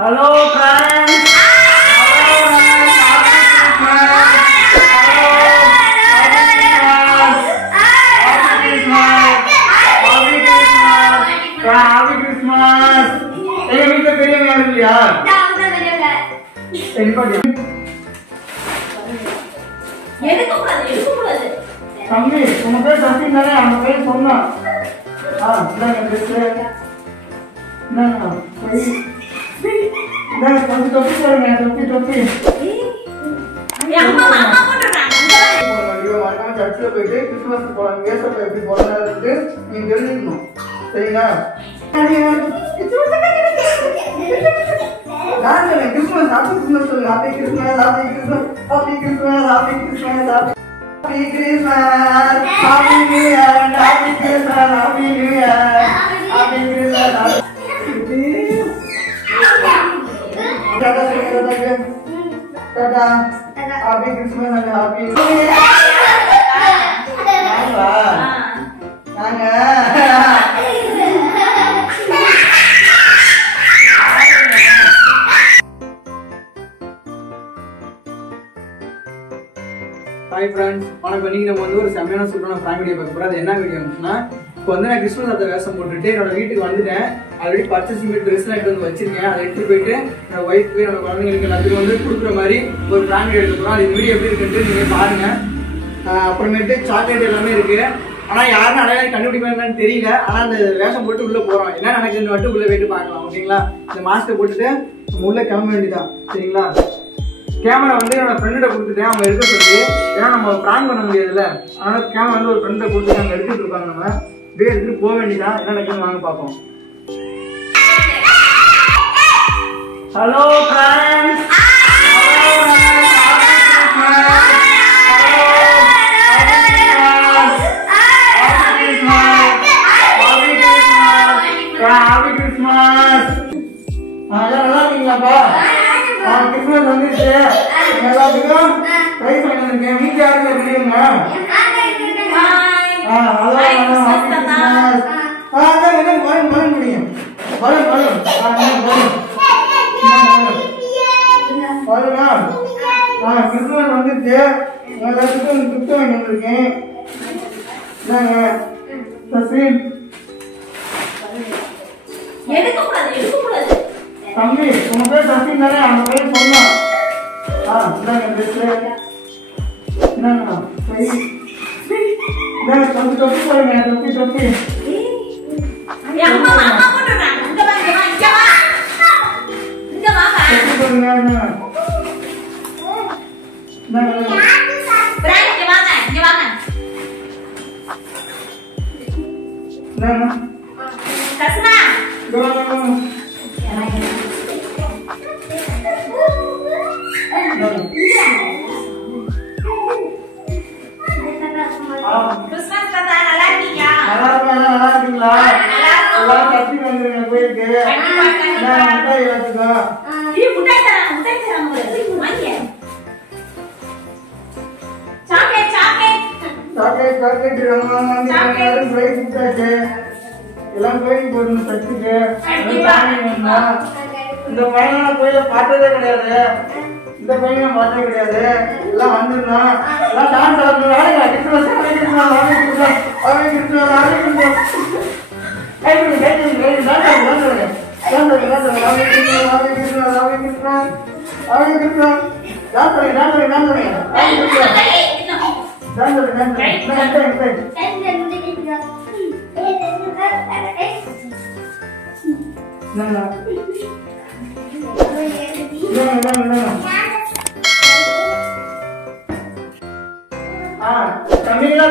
Hello friends. Happy Christmas. Hey, வீட்ல பெரியவங்க யாரும் இல்லையா? நான் தான் பெரியவங்க. எடுக்க கூடாது. தம்பி, உங்க பேர் சத்தியம் தானே? அந்த பேர் சொன்னா. இந்தாங்க ட்ரெஸ். இந்தாங்க. இந்தாங்க கொஞ்சம் தொப்பி போடுங்க, தொப்பி. அம்மா போட்டுறாங்க. சர்ச்சில் போயிட்டு கிறிஸ்துமஸ் போறாங்க. ஏசப்பா எப்படி போறாருன்னு நீங்க தெரிஞ்சுக்கணும். சரிங்களா? கிறிஸ்துமஸ் ஹாப்பி கிறிஸ்துமஸ் சொல்லுங்க. Happy Christmas, happy Christmas, happy Christmas, happy Christmas, happy Christmas, happy new year, happy Christmas, happy new year, happy Christmas. Tata சொல்லுங்க. Tata. Happy Christmas and happy new year. நாங்க hi friends, வணக்கம். இன்னைக்கு நம்ம வந்து ஒரு செம்மையான சூப்பரான பிராங்க் வீடியோ பார்க்க போகிறோம். அது என்ன வீடியோன்னா, இப்போ வந்து நான் கிறிஸ்துமஸ் அந்த வேஷம் போட்டுட்டு என்னோட வீட்டுக்கு வந்துட்டேன். ஆல்ரெடி பர்ச்சேசிங் ட்ரெஸ்லாம் எடுத்து வந்து வச்சிருக்கேன். அதை எடுத்துட்டு போயிட்டு என்னோட ஒய்ஃபுக்கு என்னோட குழந்தைங்களுக்கு எல்லாத்துக்கும் வந்து கொடுக்குற மாதிரி ஒரு பிராங்க் வீடியோ எடுக்க போகிறோம். அது வீடியோ எப்படி இருக்குன்ட்டு நீங்கள் பாருங்க. அப்புறமேட்டு சாக்லேட் எல்லாமே இருக்கு. ஆனால் யாரும் அடையாளம் கண்டுபிடிப்பாங்கன்னு தெரியல. ஆனால் அந்த வேஷம் போட்டு உள்ளே போகிறோம். என்ன நடக்குதுன்னு மட்டும் உள்ளே போயிட்டு பார்க்கலாம். ஓகேங்களா? இந்த மாஸ்க்கை போட்டுட்டு நம்ம உள்ளே கிளம்ப வேண்டியதான். சரிங்களா? கேமரா வந்து என்னோட ஃப்ரெண்ட கொடுத்துட்டேன், அவங்க எடுக்க சொல்லி. ஏன்னா நம்ம பிராங்க் பண்ண முடியாதுல்ல, அதனால கேமரா வந்து ஒரு ஃப்ரெண்ட கொடுத்துட்டு அங்கே எடுத்துட்டு இருப்பாங்க. நம்ம அப்படியே எடுத்துட்டு போக வேண்டியதான். என்ன நடக்குதுன்னு வாங்க பார்ப்போம். Hello friends. Happy Christmas. நல்லா இருக்கீங்களாப்பா? கிறிஸ்துமஸ் வந்துருச்சு. எல்லாத்துக்கும் பிரைஸ் வாங்கிருக்கேன். வீட்டுல யாருமே தெரியுங்க. கிறிஸ்துமஸ் வந்துருச்சு. எல்லாத்துக்கும் கிஃப்ட் வாங்கி வந்திருக்கேன். தம்பி, உங்க பேர் சத்தியம் தானே? அந்த பேர் சொன்னா. இந்தாங்க ட்ரெஸ். இந்தாங்க கொஞ்சம் தொப்பி போடுங்க, தொப்பி. அம்மா போட்டுறாங்க. இங்க வா. தொப்பி போடுங்க. பிராங்க் இங்க வாங்க. கஸ்மா கிறிஸ்மஸ் தாத்தா நல்லா இருக்கீங்களா? நல்லா இருக்கீங்களா? எல்லாம் கட்டி வந்துருங்க போயிட்டு. முட்டாய் தராங்க வாங்க. சாக்லேட் எல்லாரும் பிரைஸ் கொடுத்தாச்சு. எல்லாம் கோயில் போடணும் சர்ச்சுக்கு. இந்த பையனை கோயில பார்த்ததே கிடையாது. எல்லாம் வந்துருந்தோம். எல்லாம் டான்ஸ் ஆடணும்.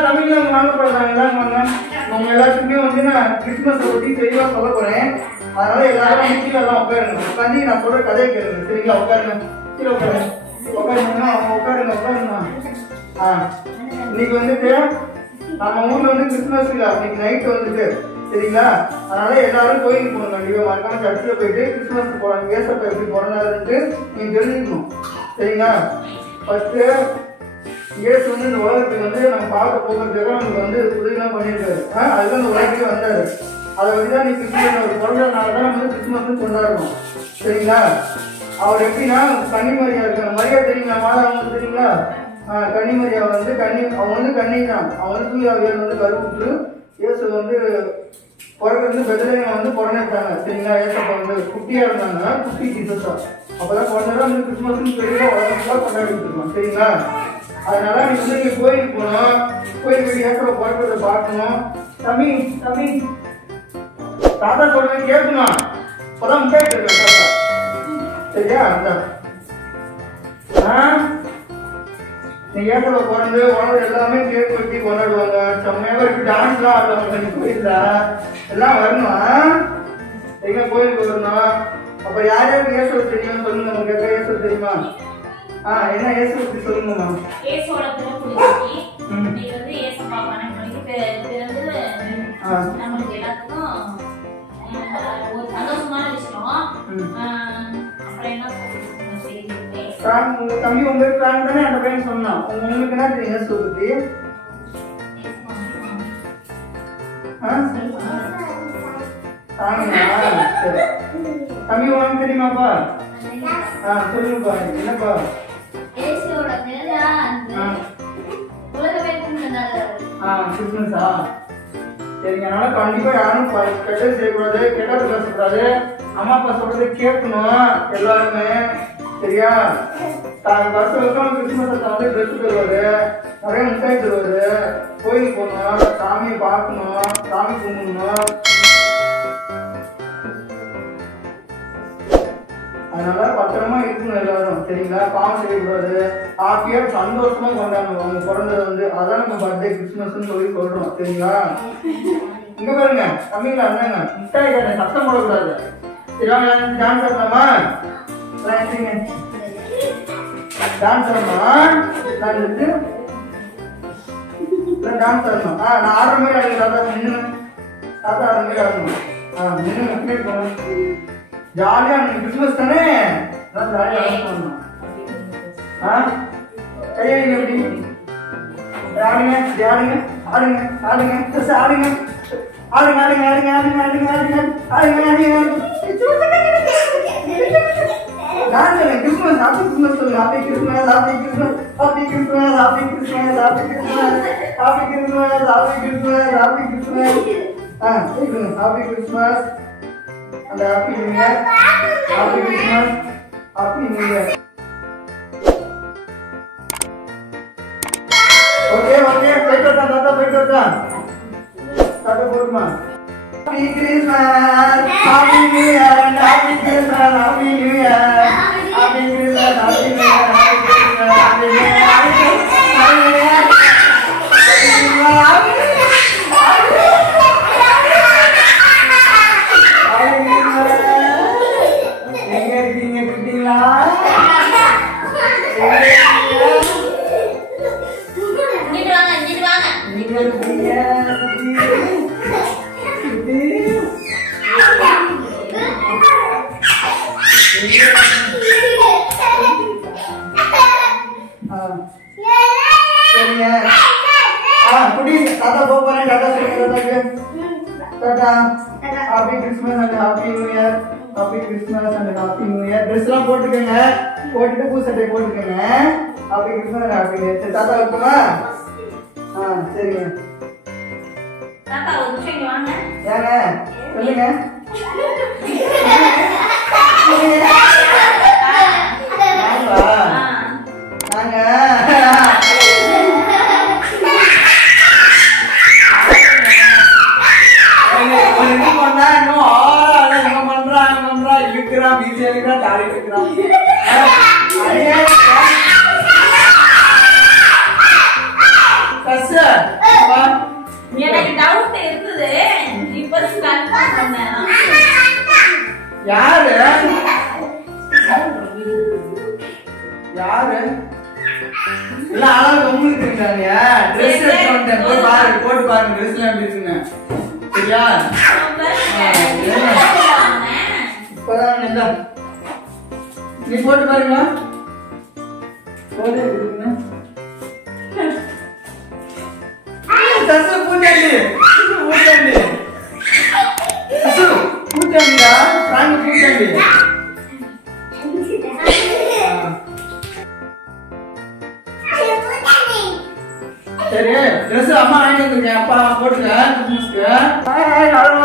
தமிழ்ல வாங்கப்படுறாங்க. உங்க எல்லாத்துக்குமே வந்து நான் கிறிஸ்துமஸ் பத்தி தெளிவா சொல்ல போறேன். அதனால எல்லாரும் கீழே எல்லாம் உட்காருங்க. உட்காந்து நான் சொல்ற கதையை கேளுங்க. சரிங்களா? உட்காருங்க. கீழே உட்காருங்க. உட்காருங்க. இன்னைக்கு வந்துட்டு நம்ம ஊர்ல வந்து கிறிஸ்துமஸ் இல்ல, இன்னைக்கு நைட் வந்துட்டு. சரிங்களா? அதனால எல்லாரும் கோயிலுக்கு போகணும். கண்டிப்பா மறக்காம சர்ச்சில் போயிட்டு கிறிஸ்துமஸ் போறாங்க. ஏசப்பா எப்படி போறாருன்ட்டு நீங்க தெரிஞ்சுக்கணும். சரிங்களா? ஃபர்ஸ்ட் இயேசு வந்து இந்த உலகத்துக்கு வந்து நம்ம பார்க்க போகிறதுக்காக நமக்கு வந்து உதவிலாம் பண்ணியிருக்காரு. அதுதான் இந்த உலகத்துக்கு வந்தாரு. அதை வந்து தான் நீ கிறிஸ்துமஸ் பிறந்ததுனால தான் நம்ம வந்து கிறிஸ்துமஸ் கொண்டாடுறோம். சரிங்களா? அவர் எப்படின்னா கன்னிமரியா இருக்காங்க. மரியா தெரியுங்களா? மாதா அவங்க தெரியுங்களா? கன்னிமரியா வந்து அவங்க வந்து கன்னி தான். அவங்க வந்து தூயாவியர் வந்து கருவுற்று இயேசு வந்து பிறகு பெத்லகேம்ல வந்து பிறந்துட்டாங்க. சரிங்களா? ஏசப்பா வந்து குட்டியா இருந்தாங்க, குட்டி ஜீசஸா. அப்பதான் பிறந்ததான் வந்து கிறிஸ்துமஸ் பெரிய உலகத்துல கொண்டாடிட்டு இருக்கோம். சரிங்களா? அதனால நீங்க வந்து நீங்க கோயிலுக்கு போகணும், கோயிலுக்கு போய் ஏசப்பா பிறக்கிறத பார்க்கணும். தம்பி தம்பி தாத்தா சொல்றேன் கேட்கணும். அப்பதான் முட்டாயிட்டு இருக்கேன் தாத்தா. சரியா? அந்த நீங்க ஏசப்பா பிறந்து உலகம் எல்லாமே கேக் வெட்டி கொண்டாடுவாங்க. செம்மையாக இருக்கு. டான்ஸ்லாம் ஆடுவாங்க கோயில்ல. எல்லாம் வரணும். எங்க கோயிலுக்கு வரணும். அப்ப யார் யாருக்கு இயேசு தெரியும் சொல்லுங்க. உங்களுக்கு இயேசு தெரியுமா? என்ன இயேசு பத்தி சொல்லுங்கம்மா. இயேசுவோட பிறப்பு நீ வந்து இயேசுப்பா மனைவிக்கு பிறந்து நமக்கு எல்லாத்துக்கும் ஒரு சந்தோஷமான விஷயம். அப்புறம் என்ன தம்பி உங்களுக்கு பிரான் தானே அந்த பையன் சொன்னான். உங்களுக்கு என்ன தெரியும் இயேசு பத்தி? தம்பி உனக்கு தெரியுமாப்பா? சொல்லுங்கப்பா. என்னப்பா? கிறிஸ்துமஸா? சரிங்க. அதனால கண்டிப்பா யாரும் கெட்டது செய்யக்கூடாது, கெட்டது பேசக்கூடாது. அம்மா அப்பா சொல்றது கேட்கணும் எல்லாருமே. சரியா? வருஷம் கிறிஸ்துமஸ் வந்து ட்ரெஸ் தருவாரு, நிறைய மிட்டாய் தருவாரு. கோயிலுக்கு போகணும், சாமியை பார்க்கணும், சாமி கும்பிடணும். அதனால பத்திரமா இருக்கணும் எல்லாரும். சரிங்களா? பாவம் செய்யக்கூடாது. ஹாப்பியா சந்தோஷமா கொண்டாடணும். அவங்க பிறந்தது வந்து அதான் நம்ம பர்த்டே கிறிஸ்துமஸ் சொல்லி சொல்றோம். சரிங்களா? இங்க பாருங்க தம்பிங்களா, இருந்தாங்க மிட்டாய் கடை சத்தம் போடக்கூடாது. சரியா? டான்ஸ் ஆடலாமா? டான்ஸ் ஆடணும். டான்ஸ் ஆடணும். நான் ஆடுற மாதிரி ஆடுங்க தாத்தா. நின்று தாத்தா ஆடுற மாதிரி ஆடணும். நின்று ஜாலியா கிறிஸ்துமஸ் தானே, ஜாலியா பண்ணணும். கையடிங்க எப்படி ஆடுங்க, ஆடுங்க ஆடுங்க ஆடுங்க ஆடுங்க ஆடுங்க ஆடுங்க ஆடுங்க ஆடுங்க ஆடுங்க ஆடுங்க ஆடுங்க ஆடுங்க. கிறிஸ்துமஸ் ஹாப்பி கிறிஸ்துமஸ் சொல்லுங்க. Happy Christmas, happy Christmas, happy Christmas, happy Christmas, happy Christmas, happy Christmas, happy Christmas, happy Christmas, happy Christmas and happy new year. Happy Christmas, happy new year. Okay, fight out, start board ma. Happy Christmas, happy new year, and happy Christmas, happy new year. Happy Christmas, happy new year, happy Christmas, happy new year, happy Christmas, happy new year. Happy Christmas and happy new year. Happy Christmas and happy new year. Dress la போட்டுக்கங்க. போட்டுட்டு பூ சட்டை போட்டுக்கங்க. Happy Christmas and happy new year. தாத்தா வரட்டுமா? சரிங்க. தாத்தா ஒரு நிமிஷம் இங்க வாங்க. ஏங்க சொல்லுங்க. எனக்கு டவுட் இருக்குது. இப்போதான் கன்ஃபார்ம் பண்ணேன். யாரு யாரு இல்ல ஆளு உங்களுக்கு இருக்காங்க. Dress எடுத்து வந்தேன். போட்டு பாருங்க Dressலாம் எப்படி இருக்குன்னு. சரியா? இப்பதான் என்ன நீ போட்டு பாருங்க. போட்டு இருக்குங்க. சசு பூச்சாண்டி பூச்சாண்டிடா. பிராங்க் பூச்சாண்டி சரி ட்ரெஸ் அம்மா வாங்கிட்டு வந்திருக்கேன் அப்பா போட்டுக்க கிறிஸ்மஸ்க்கு